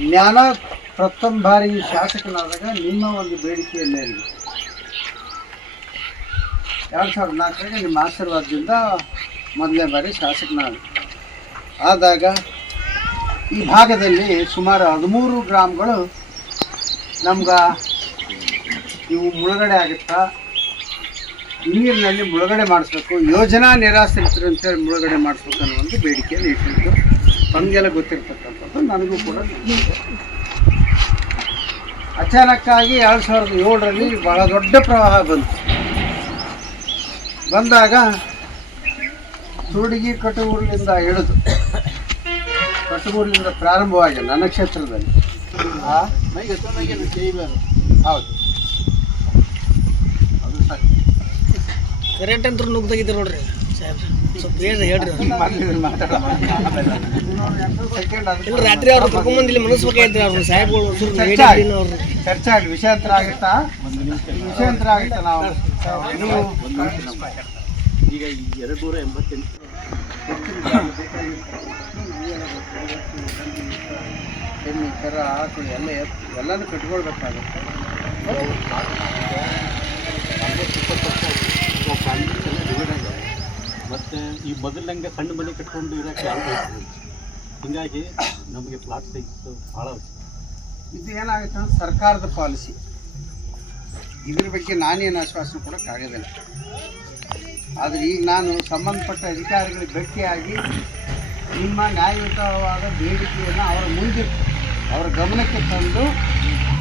ಜ್ಞಾನ ಪ್ರಥಮ ಬಾರಿ ಶಾಸಕನಾದಾಗ ನಿಮ್ಮ ಒಂದು ಬೇಡಿಕೆಯ ಮೇರೆಗೆ 2004ರಲ್ಲಿ ನಿಮ್ಮ ಆಶೀರ್ವಾದದಿಂದ ಮೊದಲನೇ ಬಾರಿ ಶಾಸಕನಾದ ಆದಾಗ ಈ ಭಾಗದಲ್ಲಿ ಸುಮಾರು 13 ಗ್ರಾಮಗಳು ನಮ್ಗೆ ಇವು ಮುಳುಗಡೆ ಆಗುತ್ತಾ, ನೀರಿನಲ್ಲಿ ಮುಳುಗಡೆ ಮಾಡಿಸ್ಬೇಕು, ಯೋಜನಾ ನಿರಾಶ್ರಿತರು ಅಂತೇಳಿ ಮುಳುಗಡೆ ಮಾಡಿಸ್ಬೇಕು ಅನ್ನೋ ಒಂದು ಬೇಡಿಕೆಯನ್ನು ಇಟ್ಟಿದ್ದು ತಮಗೆಲ್ಲ ಗೊತ್ತಿರ್ತಕ್ಕಂಥದ್ದು. ನನಗೂ ಕೂಡ ಅಚಾನಕ್ಕಾಗಿ 2007ರಲ್ಲಿ ಭಾಳ ದೊಡ್ಡ ಪ್ರವಾಹ ಬಂದಾಗ ಸುರಡಿಗಿ ಕಟಗೂರಿನಿಂದ ಹಿಡಿದು ಕಟಗೂರಿನಿಂದ ಪ್ರಾರಂಭವಾಗಿ ನನ್ನ ಕ್ಷೇತ್ರದಲ್ಲಿ ಹೌದು ಅದು ಸರಿ ಕರೆಂಟ್ ಅಂತ ನುಗ್ಗಿದ್ದಾರೆ ನೋಡ್ರಿ ಸಾಹೇಬ್ರ, ಸ್ವಲ್ಪ ಹೇಳ್ರಿ. ರಾತ್ರಿ ಅವ್ರು ಕರ್ಕೊಂಬಂದಿಲ್ಲ ಮನಸ್ಬೇಕಾಯ್ತು ಅವ್ರು ಸಾಹೇಬ್ಗಳು ಚರ್ಚೆ ಆಗಲಿ. ವಿಷಯಾಂತರ ಆಗುತ್ತಾ ನಾವು ನೀವು ಈಗ 288 ಎಮ್ಮೆ ಕರ ಆಕಳು ಎಲ್ಲನೂ ಕಟ್ಕೊಳ್ಬೇಕಾಗುತ್ತೆ. ಮತ್ತು ಈ ಮೊದಲಂಗೆ ಸಣ್ಣ ಮನೆ ಕಟ್ಕೊಂಡು ಇರೋಕ್ಕೆ ಯಾವುದು ಹೀಗಾಗಿ ನಮಗೆ ಪ್ಲಾಟ್ ಸೈಜ್ ಭಾಳ ಇದು ಏನಾಗುತ್ತೆ ಅಂದ್ರೆ ಸರ್ಕಾರದ ಪಾಲಿಸಿ. ಇದ್ರ ಬಗ್ಗೆ ನಾನೇನು ಆಶ್ವಾಸನೆ ಕೊಡೋಕ್ಕಾಗೋದಿಲ್ಲ. ಆದರೆ ಈಗ ನಾನು ಸಂಬಂಧಪಟ್ಟ ಅಧಿಕಾರಿಗಳಿಗೆ ಭೇಟಿಯಾಗಿ ನಿಮ್ಮ ನ್ಯಾಯಯುತವಾದ ಬೇಡಿಕೆಯನ್ನು ಅವರ ಮುಂದೆ ಅವರ ಗಮನಕ್ಕೆ ತಂದು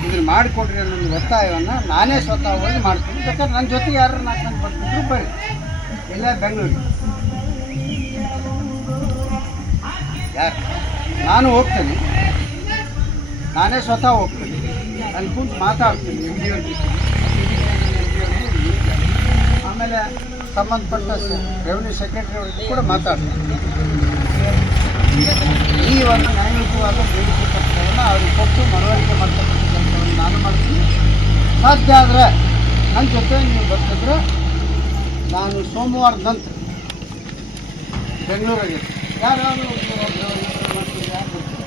ಇದನ್ನು ಮಾಡಿಕೊಡ್ರಿ ಅನ್ನೋ ಒಂದು ಒತ್ತಾಯವನ್ನು ನಾನೇ ಸ್ವತಃ ಹೋಗಿ ಮಾಡ್ತೀನಿ. ಬೇಕಾದ್ರೆ ನನ್ನ ಜೊತೆಗೆ ಯಾರು 4 ಮಂದಿ ಬರ್ತಿದ್ರು ಬರ್ರಿ, ಇಲ್ಲ ಬೆಂಗಳೂರಿಗೆ ಯಾರು ನಾನು ಹೋಗ್ತೇನೆ, ನಾನೇ ಸ್ವತಃ ಹೋಗ್ತೀನಿ, ಅಲ್ಲಿ ಕುಂತು ಮಾತಾಡ್ತೀನಿ MD ಆಮೇಲೆ ಸಂಬಂಧಪಟ್ಟ ರೆವಿನ್ಯೂ ಸೆಕ್ರೆಟರಿ ಅವರಿಗೆ ಕೂಡ ಮಾತಾಡ್ತೀನಿ. ಈ ಒಂದು ನ್ಯಾಯಯುತವಾದ ಬೇಡಿಕೆ ಪತ್ರವನ್ನು ಅವ್ರಿಗೆ ಕೊಟ್ಟು ಮನವರಿಕೆ ಮಾಡ್ತಕ್ಕಂಥ ಕೆಲಸವನ್ನು ನಾನು ಮಾಡ್ತೀನಿ. ಸಾಧ್ಯ ಆದರೆ ನನ್ನ ಜೊತೆ ನೀವು ಬರ್ತಿದ್ರೆ ನಾನು ಸೋಮವಾರದ ನಂತರ ಬೆಂಗಳೂರಿಗೆ ಯಾರು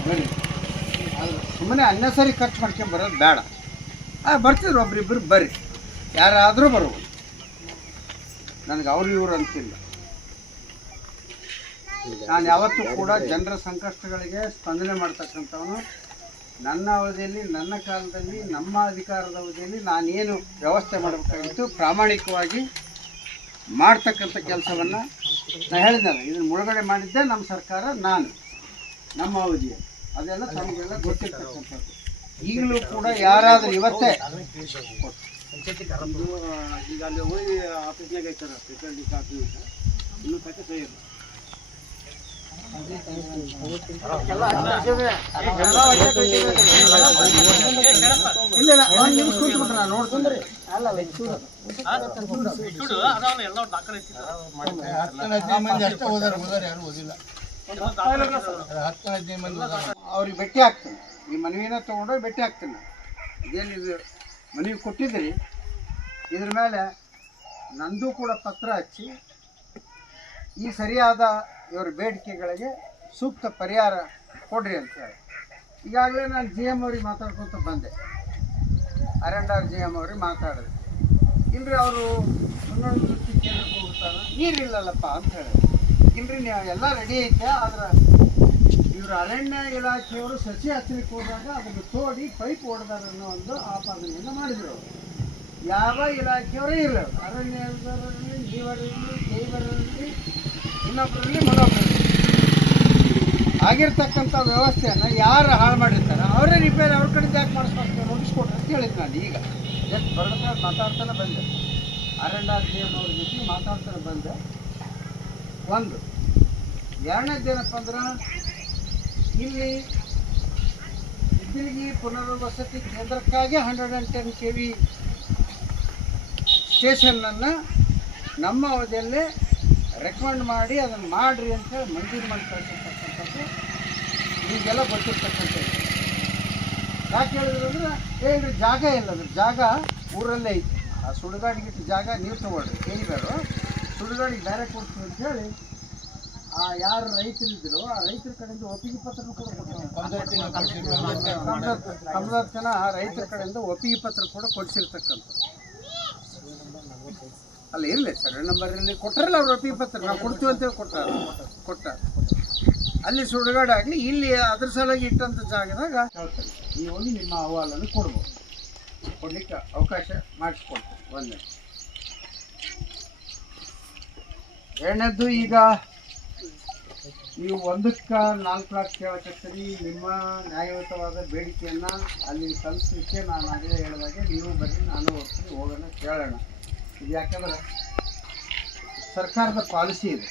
ಬೇಡಿ, ಅದು ಸುಮ್ಮನೆ ಅನ್ನಸರಿ ಖರ್ಚು ಮಾಡ್ಕೊಂಡು ಬರೋದು ಬೇಡ. ಬರ್ತಿದ್ರು ಒಬ್ರಿಬ್ಬರು ಬರ್ರಿ, ಯಾರಾದರೂ ಬರ್ಬೋದು, ನನಗೆ ಅವ್ರು ಇವರು ಅಂತಿಲ್ಲ. ನಾನು ಯಾವತ್ತೂ ಕೂಡ ಜನರ ಸಂಕಷ್ಟಗಳಿಗೆ ಸ್ಪಂದನೆ ಮಾಡ್ತಕ್ಕಂಥವನು. ನನ್ನ ಅವಧಿಯಲ್ಲಿ, ನನ್ನ ಕಾಲದಲ್ಲಿ, ನಮ್ಮ ಅಧಿಕಾರದ ಅವಧಿಯಲ್ಲಿ ನಾನೇನು ವ್ಯವಸ್ಥೆ ಮಾಡಬೇಕಾಗಿತ್ತು ಪ್ರಾಮಾಣಿಕವಾಗಿ ಮಾಡ್ತಕ್ಕಂಥ ಕೆಲಸವನ್ನು ನಾನು ಹೇಳಿದ್ನಲ್ಲ. ಇದನ್ನು ಮುಳುಗಡೆ ಮಾಡಿದ್ದೆ ನಮ್ಮ ಸರ್ಕಾರ, ನಾನು ನಮ್ಮ ಅವಧಿಯಲ್ಲಿ. ಅದೆಲ್ಲ ತಮಗೆಲ್ಲ ಗೊತ್ತಿರ್ತಕ್ಕಂಥದ್ದು. ಈಗಲೂ ಕೂಡ ಯಾರಾದರೂ ಇವತ್ತೇ ಈಗ ಅಲ್ಲಿ ಹೋಗಿ ಆಫೀಸ್ನಾಗ ಐತಾರೆ ಸ್ಪೆಷಾಲಿಟಿ ಆಫೀಸ್ ಇನ್ನೂ ತಕ್ಕ ಸಹಿ ಇಲ್ಲ. ಇಲ್ಲ ಒಂದು ನಿಮಿಷ ಕೂತ್ಬಿಟ್ರೆ ನಾನು ನೋಡ್ಕೊಂಡ್ರಿ ಅವ್ರಿಗೆ ಭೇಟಿ ಆಗ್ತೇನೆ. ಈ ಮನವಿನ ತೊಗೊಂಡೋಗಿ ಭೇಟಿ ಆಗ್ತೇನೆ. ಇದೇನಿದು ಮನವಿ ಕೊಟ್ಟಿದ್ದೀರಿ, ಇದ್ರ ಮೇಲೆ ನಂದು ಕೂಡ ಪತ್ರ ಹಚ್ಚಿ ಈ ಸರಿಯಾದ ಇವರ ಬೇಡಿಕೆಗಳಿಗೆ ಸೂಕ್ತ ಪರಿಹಾರ ಕೊಡ್ರಿ ಅಂತೇಳಿ ಈಗಾಗಲೇ ನಾನು GM ಅವ್ರಿಗೆ ಮಾತಾಡ್ಕೊತ ಬಂದೆ. R&R GM ಅವ್ರಿಗೆ ಮಾತಾಡಿದೆ. ಇಲ್ಲರಿ ಅವರು ಇನ್ನೊಂದು ವೃತ್ತಿ ಕೇಂದ್ರಕ್ಕೆ ಹೋಗ್ತಾರೆ, ನೀರಿಲ್ಲಲ್ಲಪ್ಪ ಅಂತ ಹೇಳಿದ್ರು. ಇಲ್ಲರಿ ನೀವು ಎಲ್ಲ ರೆಡಿ ಐತೆ, ಆದ್ರೆ ಇವರು ಅರಣ್ಯ ಇಲಾಖೆಯವರು ಸಸಿ ಹಚ್ಚಲಿಕ್ಕೆ ಹೋದಾಗ ಅದನ್ನು ತೋಡಿ ಪೈಪ್ ಹೊಡೆದಾರ ಅನ್ನೋ ಒಂದು ಆಪಾದನೆಯನ್ನು ಮಾಡಿದರು. ಯಾವ ಇಲಾಖೆಯವರೇ ಇಲ್ಲ, ಅರಣ್ಯದಲ್ಲಿ, ಜೀವರಲ್ಲಿ, ಜೈವರಲ್ಲಿ, ಇನ್ನೊಬ್ಬರಲ್ಲಿ, ಮನೋಬ್ಬರಲ್ಲಿ ಆಗಿರ್ತಕ್ಕಂಥ ವ್ಯವಸ್ಥೆಯನ್ನು ಯಾರು ಹಾಳು ಮಾಡಿರ್ತಾರೆ ಅವರೇ ರಿಪೇರಿ ಅವ್ರ ಕಡೆ ಯಾಕೆ ಮಾಡಿಸ್ಬೇಕು, ನೋಟಿಸ್ ಕೊಡ್ರಿ ಅಂತ ಹೇಳಿದ್ದು. ನಾನು ಈಗ ಎಷ್ಟು ಬರೋದ ಮಾತಾಡ್ತಾನೆ ಬಂದೆ, R&R GM ಅವ್ರ ಜೊತೆ ಮಾತಾಡ್ತಾನೆ ಬಂದೆ. ಒಂದು ಎರಡನೇದೇನಪ್ಪ ಅಂದ್ರೆ ಇಲ್ಲಿ ಇದ್ದಲಿಗಿ ಪುನರ್ವಸತಿ ಕೇಂದ್ರಕ್ಕಾಗಿ 110 KV ಸ್ಟೇಷನನ್ನು ನಮ್ಮ ಅವಧಿಯಲ್ಲೇ ರೆಕಮೆಂಡ್ ಮಾಡಿ ಅದನ್ನು ಮಾಡಿರಿ ಅಂತೇಳಿ ಮಂಜೂರು ಮಾಡಿ ಕಳಿಸಿರ್ತಕ್ಕಂಥದ್ದು ಈಗೆಲ್ಲ ಗೊತ್ತಿರ್ತಕ್ಕಂಥದ್ದು. ಯಾಕೆ ಹೇಳಿದ್ರು ಅಂದ್ರೆ ಹೇಳ್ರಿ ಜಾಗ ಇಲ್ಲ, ಅದ್ರ ಜಾಗ ಊರಲ್ಲೇ ಐತಿ. ಆ ಸುಡುಗಾಡಿಗಿಟ್ಟು ಜಾಗ ನೀವು ತೊಗೊಳ್ರಿ, ಕೇಳಿದಾರು ಸುಡುಗಾಡಿಗೆ ಬೇರೆ ಕೊಡ್ತೀವಿ ಅಂತೇಳಿ ಯಾರು ರೈತರಿದ್ರು ಆ ರೈತರ ಕಡೆಯಿಂದ ಒಪ್ಪಿಗೆ ಪತ್ರನೂ ಕೂಡ ಕಮಲದ ಜನ ರೈತರ ಕಡೆಯಿಂದ ಒಪ್ಪಿಗೆ ಪತ್ರ ಕೂಡ ಕೊಡಿಸಿರ್ತಕ್ಕಂಥ ಅಲ್ಲ ಇರಲಿ ಸರ್ವೆ ನಂಬರಲ್ಲಿ ಕೊಟ್ಟರಲ್ಲ ಅವ್ರು ಒಪ್ಪಿಗೆ ಪತ್ರ ನಾವು ಕೊಡ್ತೀವಿ ಅಂತೇಳಿ ಕೊಟ್ಟ ಅಲ್ಲಿ ಸುಡುಗಾಡು ಆಗಲಿ ಇಲ್ಲಿ ಅದ್ರ ಸಲುವಾಗಿ ಇಟ್ಟಂಥ ಜಾಗದಾಗ ಹೇಳ್ತಾರೆ ನೀವು ಹೋಗಿ ನಿಮ್ಮ ಅಹವಾಲನ್ನು ಕೊಡಲಿಕ್ಕೆ ಅವಕಾಶ ಮಾಡಿಸ್ಕೊಡ್ತೀವಿ. ಒಂದೇ ಎರಡನೇದ್ದು, ಈಗ ನೀವು 1-4 ಲಕ್ಷ ಕೇಳಕತ್ತೀರಿ. ನಿಮ್ಮ ನ್ಯಾಯಯುತವಾದ ಬೇಡಿಕೆಯನ್ನು ಅಲ್ಲಿ ಸಲ್ಲಿಸಲಿಕ್ಕೆ ನಾನು ಆಗಲೇ ಹೇಳಿದಾಗೆ ನೀವು ಬನ್ನಿ, ನಾನು ಹೋಗ್ತೀನಿ, ಹೋಗೋಣ, ಕೇಳೋಣ. ಇದು ಯಾಕಂದ್ರೆ ಸರ್ಕಾರದ ಪಾಲಿಸಿ ಇದೆ.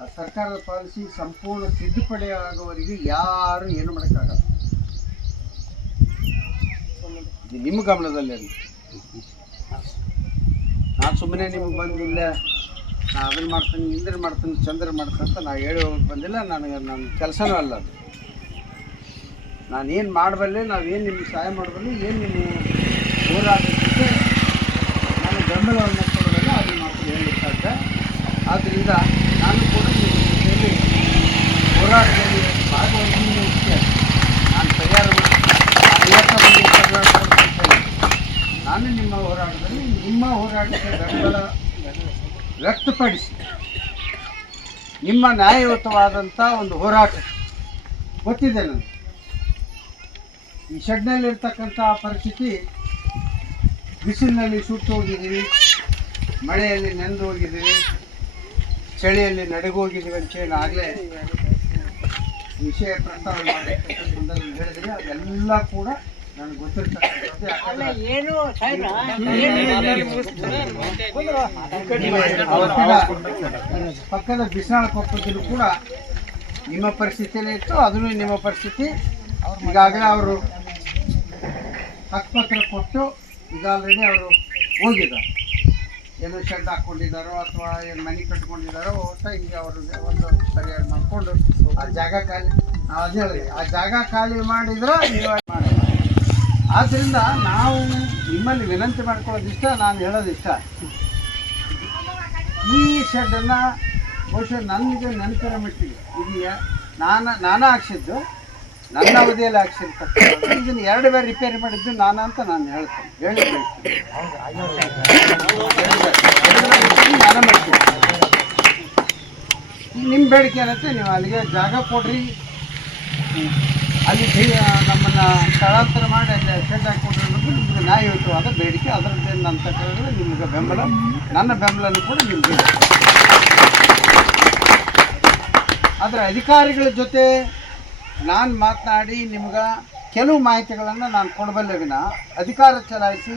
ಆ ಸರ್ಕಾರದ ಪಾಲಿಸಿ ಸಂಪೂರ್ಣ ತಿದ್ದುಪಡಿ ಆಗುವವರೆಗೆ ಯಾರು ಏನು ಮಾಡೋಕ್ಕಾಗಲ್ಲ. ಇದು ನಿಮ್ಮ ಗಮನದಲ್ಲಿ. ನಾನು ಸುಮ್ಮನೆ ನಿಮಗೆ ಬಂದಿಲ್ಲ, ನಾನು ಅದನ್ನು ಮಾಡ್ತೀನಿ, ಇಂದ್ರ ಮಾಡ್ತೀನಿ, ಚಂದ್ರ ಮಾಡ್ತೀನಿ ಅಂತ ನಾವು ಹೇಳಿ ಬಂದಿಲ್ಲ. ನನ್ನ ಕೆಲಸನೂ ಅಲ್ಲ ಅದು. ನಾನೇನು ಮಾಡಬಲ್ಲೆ, ನಾವೇನು ನಿಮ್ಗೆ ಸಹಾಯ ಮಾಡಬಲ್ಲೆ, ಏನು ನಿಮ್ಮ ಹೋರಾಟಕ್ಕೆ ನಾನು ಬೆಂಬಲವನ್ನು ಕೊಡೋದಲ್ಲ, ಅದನ್ನು ಮಾತ್ರ ಹೇಳಲಿಕ್ಕೆ ಸಾಧ್ಯ. ಆದ್ದರಿಂದ ನಾನು ಕೂಡ ನಿಮ್ಮ ಜೊತೆಯಲ್ಲಿ ಹೋರಾಟದಲ್ಲಿ ಭಾಗವಹಿಸಿ ನಾನು ತಯಾರು ನಾನು ನಿಮ್ಮ ಹೋರಾಟದಲ್ಲಿ ನಿಮ್ಮ ಹೋರಾಟಕ್ಕೆ ಬೆಂಬಲ ವ್ಯಕ್ತಪಡಿಸಿ ನಿಮ್ಮ ನ್ಯಾಯಯುತವಾದಂಥ ಒಂದು ಹೋರಾಟ ಗೊತ್ತಿದೆ ನನಗೆ. ಈ ಶೆಡ್ನಲ್ಲಿರ್ತಕ್ಕಂಥ ಪರಿಸ್ಥಿತಿ, ಬಿಸಿಲಿನಲ್ಲಿ ಸುಟ್ಟು ಹೋಗಿದ್ದೀವಿ, ಮಳೆಯಲ್ಲಿ ನೆಂದು ಹೋಗಿದ್ದೀವಿ, ಚಳಿಯಲ್ಲಿ ನಡುಗೋಗಿದ್ದೀವಿ ಅಂತೇಳಿ ಆಗಲೇ ವಿಷಯ ಪ್ರಸ್ತಾವ ಮಾಡಿರ್ತಕ್ಕಂಥ ಸಂದರ್ಭದಲ್ಲಿ ಹೇಳಿದರೆ ಅದೆಲ್ಲ ಕೂಡ ನನಗೆ ಗೊತ್ತಿರ್ತಕ್ಕಂಥದ್ದು. ಪಕ್ಕದ ಬಿಸಾಳ ಕೊಪ್ಪದಲ್ಲೂ ಕೂಡ ನಿಮ್ಮ ಪರಿಸ್ಥಿತಿಯೇ ಇತ್ತು, ಅದನ್ನು ನಿಮ್ಮ ಪರಿಸ್ಥಿತಿ. ಈಗಾಗಲೇ ಅವರು ಹಕ್ಕುಪತ್ರ ಕೊಟ್ಟು ಈಗ ಆಲ್ರೆಡಿ ಅವರು ಹೋಗಿದ್ದಾರೆ. ಏನೋ ಶೆಡ್ ಹಾಕ್ಕೊಂಡಿದ್ದಾರೋ ಅಥವಾ ಏನು ಮನೆ ಕಟ್ಕೊಂಡಿದ್ದಾರೋ ಒಟ್ಟು ಈಗ ಅವರು ಒಂದು ಸರಿಯಾಗಿ ಮಾಡಿಕೊಂಡು ಆ ಜಾಗ ಖಾಲಿ, ಅದೇ ಹೇಳಿದೆ, ಆ ಜಾಗ ಖಾಲಿ ಮಾಡಿದ್ರೆ ನೀವು ಮಾಡಿ. ಆದ್ದರಿಂದ ನಾವು ನಿಮ್ಮಲ್ಲಿ ವಿನಂತಿ ಮಾಡ್ಕೊಳ್ಳೋದಿಷ್ಟ, ನಾನು ಹೇಳೋದಿಷ್ಟ, ಈ ಶೆಡ್ಡನ್ನು ಬಹುಶಃ ನನಗೆ ನೆನಪಿರೋ ಮಟ್ಟಿಗೆ ಇದೆಯಾ ನಾನೇ ಹಾಕ್ಸಿದ್ದು, ನನ್ನ ಅವಧಿಯಲ್ಲಿ ಹಾಕ್ಸಿರ್ತಕ್ಕಂಥ ಇದನ್ನು 2 ಬಾರಿ ರಿಪೇರಿ ಮಾಡಿದ್ದು ನಾನು ಅಂತ ನಾನು ಹೇಳ್ತೇನೆ, ನಾನು ಮಾಡ್ತೀನಿ. ನಿಮ್ಮ ಬೇಡಿಕೆ ಏನಂತೆ, ನೀವು ಅಲ್ಲಿಗೆ ಜಾಗ ಕೊಡ್ರಿ, ಅಲ್ಲಿ ನಮ್ಮನ್ನು ಸ್ಥಳಾಂತರ ಮಾಡಿ ಅಲ್ಲಿ ಶೆಡ್ ಹಾಕಿಕೊಡ್ರಿ ಅನ್ನೋದು ನಿಮಗೆ ನ್ಯಾಯಯುತವಾದ ಬೇಡಿಕೆ. ಅದರದ್ದೇನು ಅಂತ ಕೇಳಿದ್ರೆ ನಿಮಗೆ ಬೆಂಬಲ, ನನ್ನ ಬೆಂಬಲನೂ ಕೂಡ ನಿಮಗೆ. ಆದರೆ ಅಧಿಕಾರಿಗಳ ಜೊತೆ ನಾನು ಮಾತನಾಡಿ ನಿಮ್ಗೆ ಕೆಲವು ಮಾಹಿತಿಗಳನ್ನು ನಾನು ಕೊಡಬಲ್ಲೆ ವಿನ ಅಧಿಕಾರ ಚಲಾಯಿಸಿ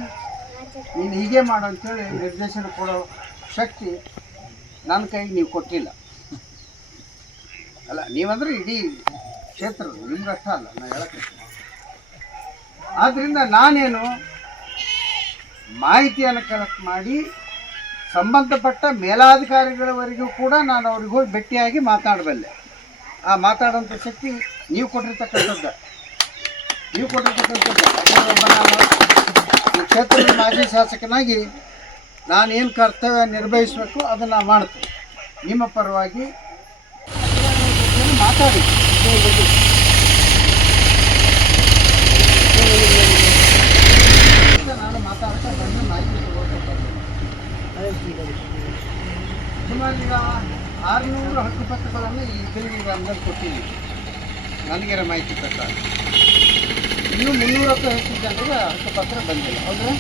ನೀನು ಹೀಗೆ ಮಾಡು ಅಂತೇಳಿ ನಿರ್ದೇಶನ ಕೊಡೋ ಶಕ್ತಿ ನನ್ನ ಕೈಗೆ ನೀವು ಕೊಟ್ಟಿಲ್ಲ. ಅಲ್ಲ, ನೀವಂದ್ರೆ ಇಡೀ ಕ್ಷೇತ್ರದ ನಿಮ್ಗೆ ಅಷ್ಟ ಅಲ್ಲ, ನಾನು ಹೇಳಕ್ಕೆ. ಆದ್ದರಿಂದ ನಾನೇನು ಮಾಹಿತಿಯನ್ನು ಕಲೆಕ್ಟ್ ಮಾಡಿ ಸಂಬಂಧಪಟ್ಟ ಮೇಲಾಧಿಕಾರಿಗಳವರೆಗೂ ಕೂಡ ನಾನು ಅವ್ರಿಗೆ ಹೋಗಿ ಭೇಟಿಯಾಗಿ ಮಾತಾಡಬಲ್ಲೆ. ಆ ಮಾತಾಡೋಂಥ ಶಕ್ತಿ ನೀವು ಕೊಟ್ಟಿರ್ತಕ್ಕಂಥದ್ದು. ಒಬ್ಬ ನಾನು ಈ ಕ್ಷೇತ್ರದ ಮಾಜಿ ಶಾಸಕನಾಗಿ ನಾನೇನು ಕರ್ತವ್ಯ ನಿರ್ವಹಿಸಬೇಕು ಅದನ್ನು ಮಾಡ್ತೀನಿ. ನಿಮ್ಮ ಪರವಾಗಿ ಮಾತಾಡಿ ನಾನು ಮಾತಾಡ್ತಾ ಬಂದು ಮಾಹಿತಿ ತಗೊಳ್ತಾರೆ. ಸುಮಾರು ಈಗ 600 ಹಕ್ಕುಪತ್ರಗಳನ್ನು ಈ ಬಿಲ್ವಿಂಗ್ ಗ್ರಾಮದಲ್ಲಿ ಕೊಟ್ಟಿದ್ದೀವಿ ನನಗಿರೋ ಮಾಹಿತಿ ಪ್ರಕಾರ. ಇನ್ನೂ 300ಕ್ಕೂ ಹೆಚ್ಚು ಜನರಿಗೆ ಹಕ್ಕುಪತ್ರ ಬಂದಿಲ್ಲ. ಹೌದ್ರೆ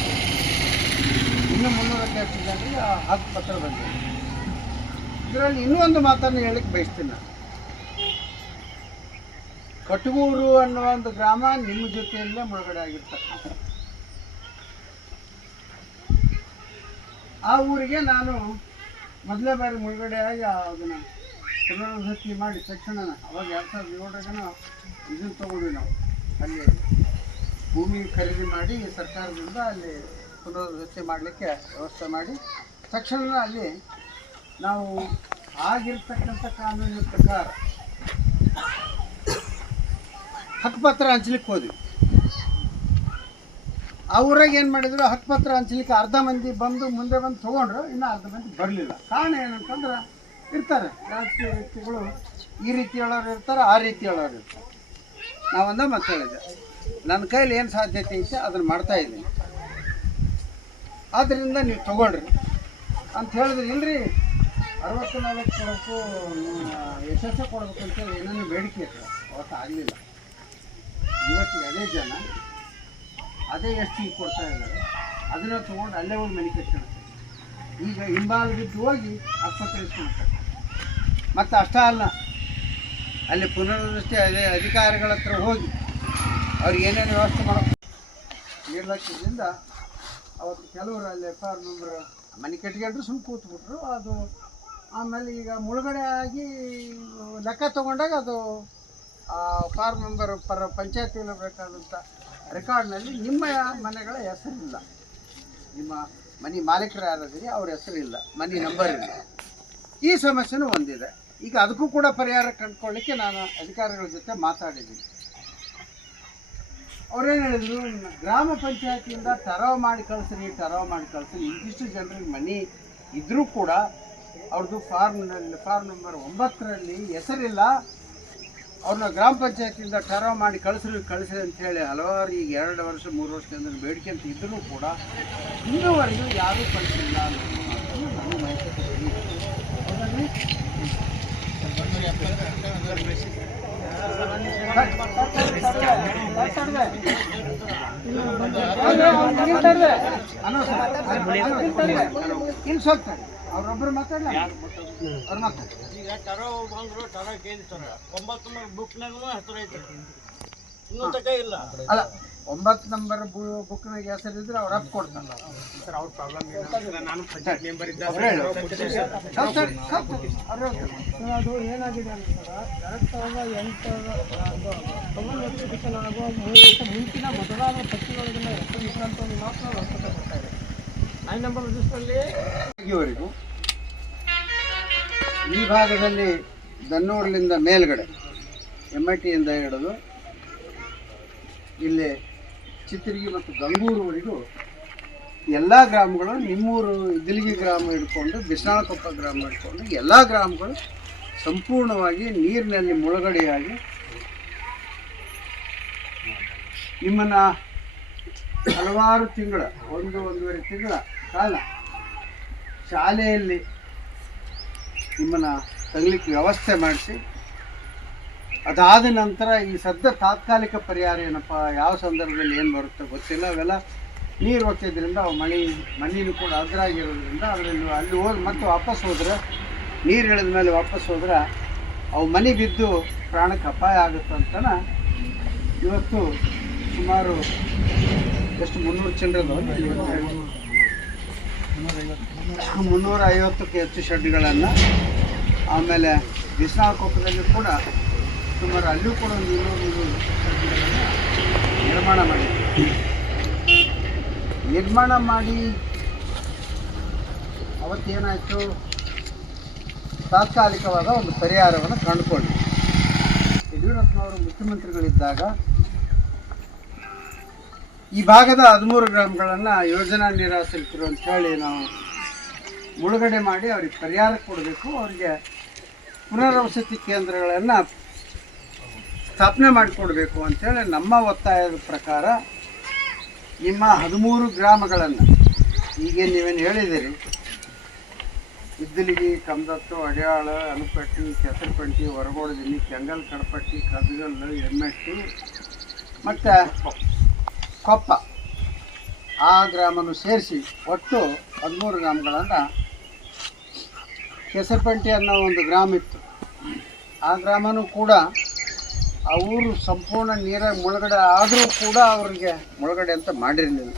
ಇನ್ನೂ 300ಕ್ಕೂ ಹೆಚ್ಚು ಜನರಿಗೆ ಹಕ್ಕುಪತ್ರ ಬಂದಿಲ್ಲ. ಇದರಲ್ಲಿ ಇನ್ನೂ ಒಂದು ಮಾತನ್ನು ಹೇಳಕ್ಕೆ ಬಯಸ್ತೀನಿ ನಾನು. ಕಟಗೂರು ಅನ್ನುವ ಒಂದು ಗ್ರಾಮ ನಿಮ್ಮ ಜೊತೆಯಲ್ಲೇ ಮುಳುಗಡೆ ಆಗಿರ್ತಕ್ಕಂಥ ಆ ಊರಿಗೆ ನಾನು ಮೊದಲೇ ಬಾರಿ ಮುಳುಗಡೆಯಾಗಿ ಅದನ್ನು ಪುನರ್ವಸತಿ ಮಾಡಿ ತಕ್ಷಣ ಅವಾಗ 2007 ಇದನ್ನು ತೊಗೊಂಡ್ವಿ ನಾವು. ಅಲ್ಲಿ ಭೂಮಿ ಖರೀದಿ ಮಾಡಿ ಸರ್ಕಾರದಿಂದ ಅಲ್ಲಿ ಪುನರ್ವಸತಿ ಮಾಡಲಿಕ್ಕೆ ವ್ಯವಸ್ಥೆ ಮಾಡಿ ತಕ್ಷಣ ಅಲ್ಲಿ ನಾವು ಆಗಿರ್ತಕ್ಕಂಥ ಕಾನೂನಿನ ಪ್ರಕಾರ ಹಕ್ಕುಪತ್ರ ಹಂಚ್ಲಿಕ್ಕೆ ಹೋದ್ವಿ. ಆ ಊರಾಗ ಏನು ಮಾಡಿದ್ರು, ಹಕ್ಕುಪತ್ರ ಹಂಚ್ಲಿಕ್ಕೆ ಅರ್ಧ ಮಂದಿ ಬಂದು ಮುಂದೆ ಬಂದು ತೊಗೊಂಡ್ರು, ಇನ್ನು ಅರ್ಧ ಮಂದಿ ಬರಲಿಲ್ಲ. ಕಾರಣ ಏನಂತಂದ್ರೆ ಇರ್ತಾರೆ. ರಾಜಕೀಯ ವ್ಯಕ್ತಿಗಳು ಈ ರೀತಿ ಹೇಳೋರು ಇರ್ತಾರೆ, ಆ ರೀತಿ ಹೇಳೋರು ಇರ್ತಾರೆ. ನಾವೊಂದ ಮತ್ತೆ ಹೇಳಿದ್ದೆ, ನನ್ನ ಕೈಲಿ ಏನು ಸಾಧ್ಯತೆ ಐತೆ ಅದನ್ನು ಮಾಡ್ತಾಯಿದ್ದೀನಿ, ಆದ್ದರಿಂದ ನೀವು ತೊಗೊಳ್ರಿ ಅಂತ ಹೇಳಿದ್ರೆ, ಇಲ್ಲರಿ 64 ಕೊಡೋಕ್ಕೂ ಯಶಸ್ಸು ಕೊಡಬೇಕು ಅಂತೇಳಿ ಏನೇನು ಬೇಡಿಕೆ ಇತ್ತು, ಅವತ್ತು ಆಗಲಿಲ್ಲ. ಇವತ್ತಿಗೆ ಅದೇ ಜನ ಅದೇ ಎಷ್ಟು ಈಗ ಕೊಡ್ತಾ ಇದ್ದಾರೆ, ಅದನ್ನು ತೊಗೊಂಡು ಅಲ್ಲೇ ಹೋಗಿ ಮನೆ ಕಟ್ಕೊಳ್ತಾರೆ. ಈಗ ಹಿಂಬಾಲು ಬಿದ್ದು ಹೋಗಿ ಆಸ್ಪತ್ರೆ ಇಸ್ಕೊಳ್ತಾರೆ. ಮತ್ತು ಅಷ್ಟೇ ಅಲ್ಲ, ಅಲ್ಲಿ ಪುನರ್ವಸತಿ ಅಧಿಕಾರಿಗಳ ಹತ್ರ ಹೋಗಿ ಅವ್ರಿಗೆ ಏನೇನು ವ್ಯವಸ್ಥೆ ಮಾಡೋಕ್ಕೆ ನಿರ್ಲಕ್ಷ್ಯದಿಂದ ಅವತ್ತು ಕೆಲವರು ಅಲ್ಲಿ FR ಮೆಂಬರ್ ಮನೆ ಕಟ್ಕೊಂಡ್ರು ಸುಮ್ಮನೆ ಕೂತ್ಬಿಟ್ರು. ಅದು ಆಮೇಲೆ ಈಗ ಮುಳುಗಡೆ ಆಗಿ ಲೆಕ್ಕ ತೊಗೊಂಡಾಗ ಅದು FR ಮೆಂಬರ್ ಪಂಚಾಯತಿಯಲ್ಲಿ ಬೇಕಾದಂಥ ರೆಕಾರ್ಡ್ನಲ್ಲಿ ನಿಮ್ಮ ಮನೆಗಳ ಹೆಸರಿಲ್ಲ, ನಿಮ್ಮ ಮನೆ ಮಾಲೀಕರು ಯಾರಿದ್ದೀರಿ ಅವ್ರ ಹೆಸರಿಲ್ಲ, ಮನೆ ನಂಬರ್ ಇಲ್ಲ. ಈ ಸಮಸ್ಯೆನೂ ಒಂದಿದೆ. ಈಗ ಅದಕ್ಕೂ ಕೂಡ ಪರಿಹಾರ ಕಂಡುಕೊಳ್ಳಿಕ್ಕೆ ನಾನು ಅಧಿಕಾರಿಗಳ ಜೊತೆ ಮಾತಾಡಿದ್ದೀನಿ. ಅವ್ರೇನು ಹೇಳಿದ್ರು, ಗ್ರಾಮ ಪಂಚಾಯತಿಯಿಂದ ಟರಾವ್ ಮಾಡಿ ಕಳಿಸ್ರಿ, ಇಂತಿಷ್ಟು ಜನರಿಗೆ ಮನೆ ಇದ್ದರೂ ಕೂಡ ಅವ್ರದ್ದು ಫಾರ್ಮ್ ನಂಬರ್ 9ರಲ್ಲಿ ಹೆಸರಿಲ್ಲ, ಅವ್ರನ್ನ ಗ್ರಾಮ ಪಂಚಾಯತಿಯಿಂದ ಟರಾವ್ ಮಾಡಿ ಕಳಿಸ್ರಿ ಅಂತೇಳಿ ಹಲವಾರು ಈಗ 2 ವರ್ಷ 3 ವರ್ಷದಿಂದ ಬೇಡಿಕೆ ಅಂತ ಇದ್ದರೂ ಕೂಡ ಇನ್ನೂವರೆಗೂ ಯಾರೂ ಕಳಿಸಿಲ್ಲ ಅಂತ ನಾನು ಮಾಹಿತಿ ಕೊಡ್ತೀನಿ. ಹೌದಲ್ರಿ? ಇಲ್ಲಿ ಸೋಗ್ತಾರೆ ಅವ್ರೊಬ್ಬರು ಮಾತಾಡಲ್ಲ, ಅವ್ರು ಮಾತಾಡ್ತಾರೆ. ಈಗ ಟರೋ ಬಂದ್ರು ಟರೋ ಕೇಳ್ತಾರೆ 9 ಬುಕ್ನಾಗೂ ಹೆಸರು ಐತೆ, ಇನ್ನೂ ತಕ ಇಲ್ಲ. ಅಲ್ಲ, 9 ನಂಬರ್ ಬುಕ್ನಾಗ ಹೆಸರಿದ್ರೆ ಅವ್ರು ಅಪ್ ಕೊಡ್ತಾರೆ. ಅವ್ರ ಪ್ರಾಬ್ಲಮ್ ನಾನು ಪಂಚಾಯತ್ ಮೆಂಬರ್ ಇದ್ದ ಅದು ಏನಾಗಿದೆ ಅಂದರೆ 2008 ನೋಟಿಫಿಕೇಶನ್ ಆಗುವ 3 ವರ್ಷ ಮುಂಚಿನ ಮೊದಲಾದ ಪಟ್ಟಿಗಳಿಂದ ಹೆಸರು ವಿಶ್ರಾಂತವನ್ನು ಮಾತ್ರ ಅವಶ್ಯಕತೆ ಕೊಡ್ತಾ ಇದೆ. 9 ನಂಬರ್ ರಿಜಿಸ್ಟ್ರಲ್ಲಿ ಈವರೆಗೂ ಈ ಭಾಗದಲ್ಲಿ ದನ್ನೂರಿನಿಂದ ಮೇಲ್ಗಡೆ MITಯಿಂದ ಹಿಡಿದು ಇಲ್ಲಿ ಚಿತ್ರಗಿ ಮತ್ತು ಗಂಗೂರುವರೆಗೂ ಎಲ್ಲ ಗ್ರಾಮಗಳು, ನಿಮ್ಮೂರು ಇದ್ದಲಿಗಿ ಗ್ರಾಮ ಹಿಡ್ಕೊಂಡು ಬಿಸ್ನಾಳಕೊಪ್ಪ ಗ್ರಾಮ ಹಿಡ್ಕೊಂಡು ಎಲ್ಲ ಗ್ರಾಮಗಳು ಸಂಪೂರ್ಣವಾಗಿ ನೀರಿನಲ್ಲಿ ಮುಳುಗಡೆಯಾಗಿ ನಿಮ್ಮನ್ನು ಹಲವಾರು ತಿಂಗಳ 1-1.5 ತಿಂಗಳ ಕಾಲ ಶಾಲೆಯಲ್ಲಿ ನಿಮ್ಮನ್ನು ತಗಲಿಕ್ಕೆ ವ್ಯವಸ್ಥೆ ಮಾಡಿಸಿ, ಅದಾದ ನಂತರ ಈ ಸದ್ಯ ತಾತ್ಕಾಲಿಕ ಪರಿಹಾರ ಏನಪ್ಪ, ಯಾವ ಸಂದರ್ಭದಲ್ಲಿ ಏನು ಬರುತ್ತೋ ಗೊತ್ತಿಲ್ಲ. ಅವೆಲ್ಲ ನೀರು ಹೊತ್ತಿದ್ರಿಂದ ಅವು ಮಣ್ಣಿನೂ ಕೂಡ ಅದ್ರಾಗಿರೋದ್ರಿಂದ ಅದರಲ್ಲಿ ಅಲ್ಲಿ ಹೋಗಿ ಮತ್ತೆ ವಾಪಸ್ ಹೋದ್ರೆ, ನೀರು ಇಳಿದ ಮೇಲೆ ವಾಪಸ್ ಹೋದ್ರೆ ಅವು ಮನೆ ಬಿದ್ದು ಪ್ರಾಣಕ್ಕೆ ಅಪಾಯ ಆಗುತ್ತಂತನ ಇವತ್ತು ಸುಮಾರು ಎಷ್ಟು 300 ಚಿಲ್ಲರದವು 350ಕ್ಕೂ ಹೆಚ್ಚು ಶೆಡ್ಗಳನ್ನು, ಆಮೇಲೆ ಬಿಸ್ನಾಳಕೊಪ್ಪದಲ್ಲಿ ಕೂಡ ಸುಮಾರು ಅಲ್ಲೂ ಕೂಡ ಒಂದು 200 ಶೆಡ್ಗಳನ್ನು ನಿರ್ಮಾಣ ಮಾಡಿ ಅವತ್ತೇನಾಯಿತು, ತಾತ್ಕಾಲಿಕವಾದ ಒಂದು ಪರಿಹಾರವನ್ನು ಕಂಡುಕೊಂಡು ಯಡಿಯೂರಪ್ಪನವರು ಮುಖ್ಯಮಂತ್ರಿಗಳಿದ್ದಾಗ ಈ ಭಾಗದ 13 ಗ್ರಾಮಗಳನ್ನು ಯೋಜನಾ ನಿರಾಶ್ರಿತರು ಅಂತ ಹೇಳಿ ನಾವು ಮುಳುಗಡೆ ಮಾಡಿ ಅವ್ರಿಗೆ ಪರಿಹಾರ ಕೊಡಬೇಕು, ಅವರಿಗೆ ಪುನರ್ವಸತಿ ಕೇಂದ್ರಗಳನ್ನು ಸ್ಥಾಪನೆ ಮಾಡಿಕೊಡ್ಬೇಕು ಅಂಥೇಳಿ ನಮ್ಮ ಒತ್ತಾಯದ ಪ್ರಕಾರ ನಿಮ್ಮ 13 ಗ್ರಾಮಗಳನ್ನು ಈಗೇನು ನೀವೇನು ಹೇಳಿದ್ದೀರಿ, ಇದ್ದಲಿಗಿ, ಕಮದತ್ತು, ಅಡ್ಯಾಳ, ಅನುಪಟ್ಟಿ, ಕೆಸರಪಟ್ಟಿ, ಹೊರಗೋಡದಿನಿ, ಕೆಂಗಲ್, ಕಡಪಟ್ಟಿ, ಕದಗಲ್ಲು, ಎಮ್ಮೆಟ್ಟಿ ಮತ್ತು ಕೊಪ್ಪ ಆ ಗ್ರಾಮನು ಸೇರಿಸಿ ಒಟ್ಟು 13 ಗ್ರಾಮಗಳನ್ನು, ಕೆಸರಪಟ್ಟಿ ಅನ್ನೋ ಒಂದು ಗ್ರಾಮ ಇತ್ತು, ಆ ಗ್ರಾಮನೂ ಕೂಡ ಆ ಊರು ಸಂಪೂರ್ಣ ನೀರಾಗಿ ಮುಳುಗಡೆ ಆದರೂ ಕೂಡ ಅವ್ರಿಗೆ ಮುಳುಗಡೆ ಅಂತ ಮಾಡಿರಲಿಲ್ಲ.